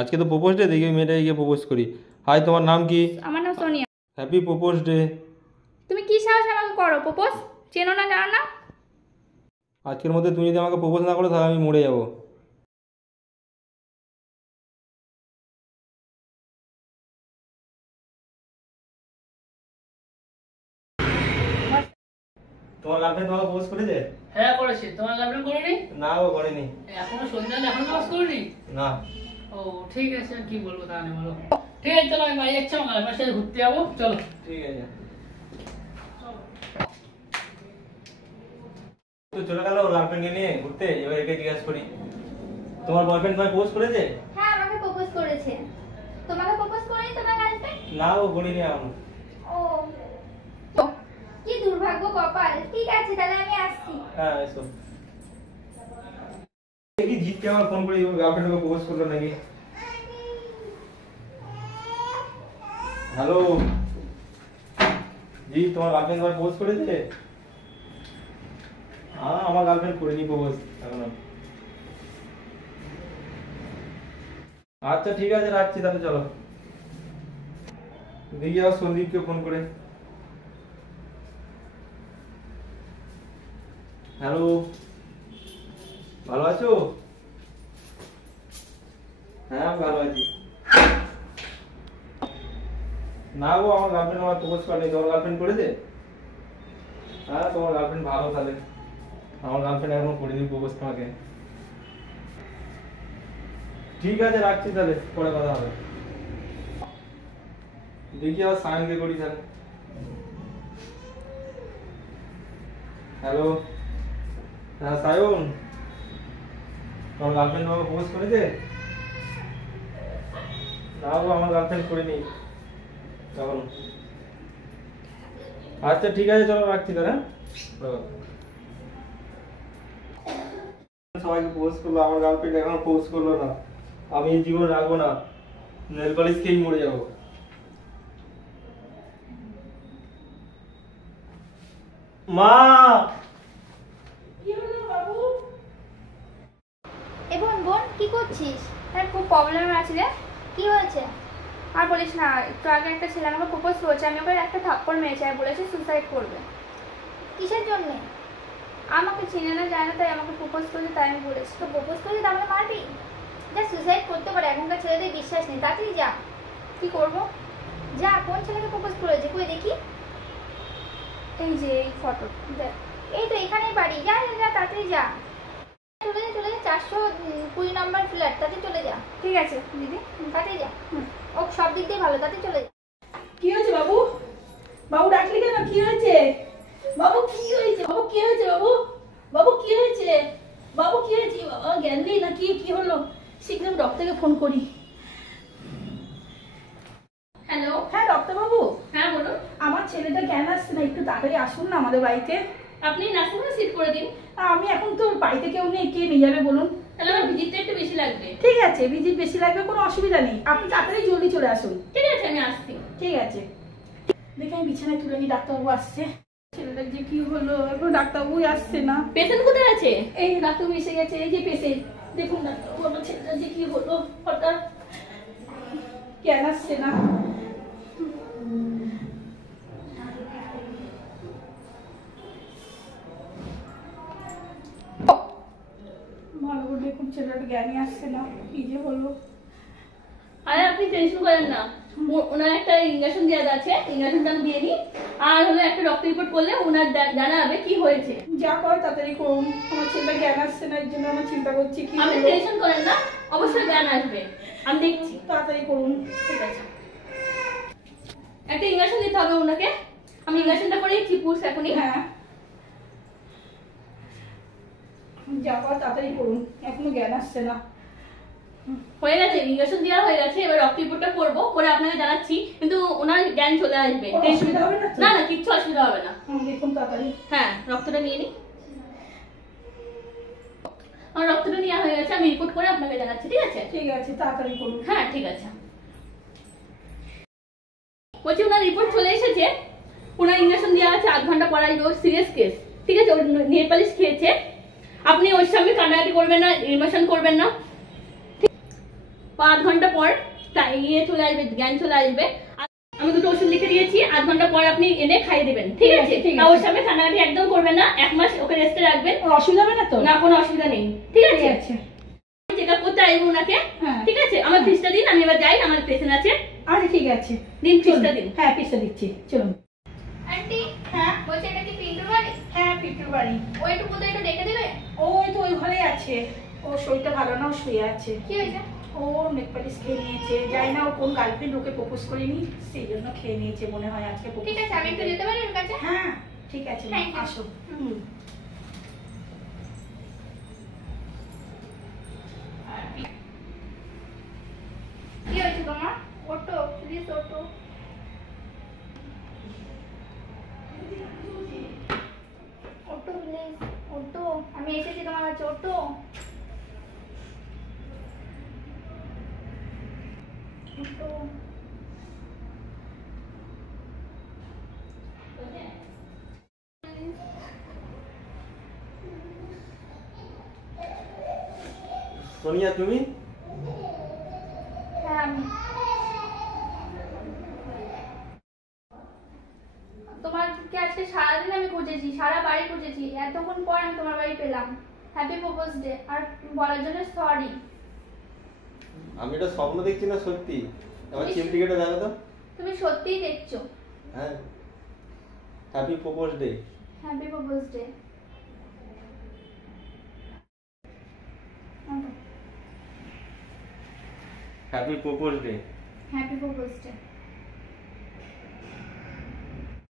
আজকে তো propose day, দেখি মেয়েটাকে গিয়ে প্রপোজ করি। হাই, তোমার নাম কি? আমার নাম সোনিয়া। Happy propose day. তুমি কি সাহস আমাকে করো প্রপোজ? চেনো না, জানো না? আজকের মধ্যে তুমি যদি আমাকে প্রপোজ না করো তাহলে আমি মরে যাবো। তোমার গার্লফ্রেন্ড তোমাকে প্রপোজ করেছে? হ্যাঁ করেছে। তোমার গার্লফ্রেন্ড করেনি? না, ও করেনি। এখনো সন্ধ্যা হলে এখনো প্রপোজ করেনি? না। ও ঠিক আছে, আর কি বলবো তাহলে বলো। ঠিক আছে চলো, আমি বাড়ি যাচ্ছি, আমার গার্লফ্রেন্ডের সাথে ঘুরতে যাবো, চলো। ঠিক আছে, তো চলে গেল গার্লফ্রেন্ডকে নিয়ে ঘুরতে। এবার একে জিজ্ঞাসা করি, তোমার বয়ফ্রেন্ড তোমায় প্রপোজ করেছে? হ্যাঁ, আমাকে প্রপোজ করেছে। তোমাকে প্রপোজ করেনি তোমার গার্লফ্রেন্ড? না, ও করেনি এখনো। ও, কি দুর্ভাগ্য কপাল। ঠিক আছে তাহলে আমি আসছি। হ্যাঁ এসো। কি জিতকে আমার ফোন করে গার্লফ্রেন্ডকে প্রপোজ করলো নাকি? হ্যালো জি, তোমার গার্লফ্রেন্ড তোমায় প্রপোজ করেছে? হ্যাঁ, আমার গার্লফ্রেন্ড করেনি প্রপোজ এখনো। আচ্ছা ঠিক আছে, রাখছি তাহলে, চলো। দেখি আবার সন্দীপকে ফোন করে। হ্যালো, ভালো আছো? হ্যাঁ আমি ভালো আছি। না গো, আমার গার্লফ্রেন্ড আমার প্রপোজ করেনি। তোমার গার্লফ্রেন্ড করেছে? হ্যাঁ, তোমার গার্লফ্রেন্ড ভালো তাহলে। আমার গার্লফ্রেন্ড এখনো করেনি প্রপোজ তোমাকে। ঠিক আছে, রাখছি তাহলে, পরে কথা হবে। দেখি আবার সায়নকে করি তাহলে। হ্যালো, হ্যাঁ সায়ন, তোমার গার্লফ্রেন্ড তোমাকে প্রপোজ করেছে? না গো, আমার গার্লফ্রেন্ড করেনি এখনো। আচ্ছা ঠিক আছে, চলো রাখছি তাহলে। সবাইকে প্রপোজ করলো, আমার গার্লফ্রেন্ড এখনো প্রপোজ করলো না। আমি এই জীবন রাখবো না, নেল পালিশ খেয়েই মরে যাবো। মা, এ বোন বোন, কি করছিস? হ্যাঁ, খুব প্রবলেম আছে রে। কি হয়েছে? আর বলিস না, একটু আগে একটা ছেলে আমাকে প্রপোজ করেছে, আমি ওকে একটা থাপ্পড় মেরেছি আর বলেছে সুসাইড করবে। কিসের জন্য? আমাকে চিনে না জানে না, তাই আমাকে প্রপোজ করেছে, তাই আমি বলেছি। তো প্রপোজ করেছে তাহলে মারবি? যা, সুসাইড করতে পারে, এখনকার ছেলেদের বিশ্বাস নেই। তাড়াতাড়ি যা। কি করবো? যা, কোন ছেলেকে প্রপোজ করেছে কই দেখি। এই যে এই ফটো দেখ, এই তো এখানেই বাড়ি। যা যা যা, তাড়াতাড়ি যা। চলে যা চলে যা, 420 নম্বর ফ্ল্যাট, তাতে চলে যা। ঠিক আছে দিদি, তাড়াতাড়ি যা। ও সব দিক দিয়ে ভালো, তাতে চলে যা। কি হয়েছে বাবু? বাবু ডাকলি কেন? কি হয়েছে বাবু? কি হয়েছে বাবু? কি হয়েছে বাবু? বাবু কি হয়েছে বাবু? কি হয়েছে বাবা? জ্ঞান নেই না কি? কি হলো? শীঘ্র ডক্টরকে ফোন করি। হ্যালো। হ্যাঁ ডক্টর বাবু। হ্যাঁ বলুন। আমার ছেলেটা জ্ঞান আসছে না, একটু তাড়াতাড়ি আসুন না আমাদের বাড়িতে। আপনি নার্সিং হোমে সিট করে দিন। আমি এখন তো বাড়িতে কেউ নেই, কে নিয়ে যাবে বলুন? তাহলে আমার ভিজিটটা একটু বেশি লাগবে। ঠিক আছে, ভিজিট বেশি লাগবে, কোনো অসুবিধা নেই, আপনি তাড়াতাড়ি জলদি চলে আসুন। ঠিক আছে, আমি আসছি। ঠিক আছে, দেখে আমি বিছানায় তুলে নি, ডাক্তারবাবু আসছে। ছেলেটার যে কি হলো, এখন ডাক্তারবাবু আসছে না। পেশেন্ট কোথায় আছে? এই ডাক্তারবাবু এসে গেছে, এই যে পেশেন্ট। দেখুন ডাক্তারবাবু, আমার ছেলেটার যে কি হলো, হঠাৎ জ্ঞান আসছে না। ভালো করে দেখুন, ছেলেটা জ্ঞানই আসছে না, কি যে হলো। আরে আপনি টেনশন করেন না, ওনার একটা ইনজেকশন দেওয়া আছে, ইনজেকশনটা আমি দিয়ে দিই। আর হলো একটা রক্ত রিপোর্ট করলে ওনার জানা যাবে কি হয়েছে। যা করে তাড়াতাড়ি করুন, আমার ছেলেটা জ্ঞান আসছে না, এর জন্য আমার চিন্তা করছি কি আপনি হলো। টেনশন করেন না, অবশ্যই জ্ঞান আসবে, আমি দেখছি। তাড়াতাড়ি করুন। ঠিক আছে, একটা ইনজেকশন দিতে হবে ওনাকে, আমি ইনজেকশনটা করে দিচ্ছি পুশ এখনই। হ্যাঁ, যা করে তাড়াতাড়ি করুন, এখনো জ্ঞান আসছে না। হয়ে গেছে, ইনজেকশন দেওয়া হয়ে গেছে, এবার রক্ত রিপোর্টটা করবো, করে আপনাকে জানাচ্ছি। কিন্তু ওনার জ্ঞান চলে আসবে, কোনো অসুবিধা হবে না তো? না না, কিচ্ছু অসুবিধা হবে না। দেখুন তাড়াতাড়ি। হ্যাঁ, রক্তটা নিয়ে নিই। আমার রক্তটা নেওয়া হয়ে গেছে, আমি রিপোর্ট করে আপনাকে জানাচ্ছি। ঠিক আছে? ঠিক আছে, তাড়াতাড়ি করুন। হ্যাঁ ঠিক আছে। বলছি ওনার রিপোর্ট চলে এসেছে, ওনার ইনজেকশন দেওয়া আছে 8 ঘন্টা পর, আসবে। ওর সিরিয়াস কেস, ঠিক আছে? ওর নেল পালিশ খেয়েছে। আপনি ওর সঙ্গে কান্নাকাটি করবেন না, ইমোশন করবেন না। আধ ঘন্টা পর ইয়ে চলে আসবে, জ্ঞান চলে আসবে। আমি দুটো ওষুধ লিখে দিয়েছি, আধ ঘন্টা পর আপনি এনে খাইয়ে দেবেন, ঠিক আছে? আর ওর সামনে কান্নাকাটি একদম করবেন না, 1 মাস ওকে রেস্টে রাখবেন। অসুবিধা হবে না তো? না, কোনো অসুবিধা নেই, ঠিক আছে? চেক আপ করতে আসবো ওনাকে, ঠিক আছে? আমার ফিসটা দিন, আমি এবার যাই, আমার পেশেন্ট আছে। আচ্ছা ঠিক আছে, দিন ফিসটা দিন। হ্যাঁ ফিসটা দিচ্ছি, চলুন। আন্টি, হ্যাঁ বলছি এটা কি পিন্টুর বাড়ি? হ্যাঁ পিন্টুর বাড়ি। ওইটুকু তো একটু ডেকে দিবে। ওই তো ওই ঘরেই আছে, ও শরীরটা ভালো না, ও শুয়ে আছে। কি হয়েছে? ও নেকপালিশ খেয়ে নিয়েছে, জানি না ও কোন গার্লফ্রেন্ড ওকে প্রপোজ করেনি, সেই জন্য খেয়ে নিয়েছে মনে হয় আজকে। ঠিক আছে, আমি একটু যেতে পারি ওর কাছে? হ্যাঁ ঠিক আছে, Thank you. আসো। কি হয়েছে তোমার? ওটো, প্লিজ ওটো। ওটো প্লিজ, ওটো। আমি এসেছি তোমার কাছে, ওটো। ওটো। সোনিয়া তুমি? হ্যাঁ আমি। তোমাকে আজকে সারাদিন আমি খুঁজেছি, সারা বাড়ি খুঁজেছি, এতক্ষণ পর আমি তোমার বাড়ি পেলাম। হ্যাপি প্রপোজ ডে, আর বলার জন্য সরি। আমি এটা স্বপ্ন দেখছি না সত্যি? আমার চিমটিকেটা দেখো তো। তুমি সত্যিই দেখছো। হ্যাঁ, happy propose day. Happy propose day. Happy propose day. Happy propose day.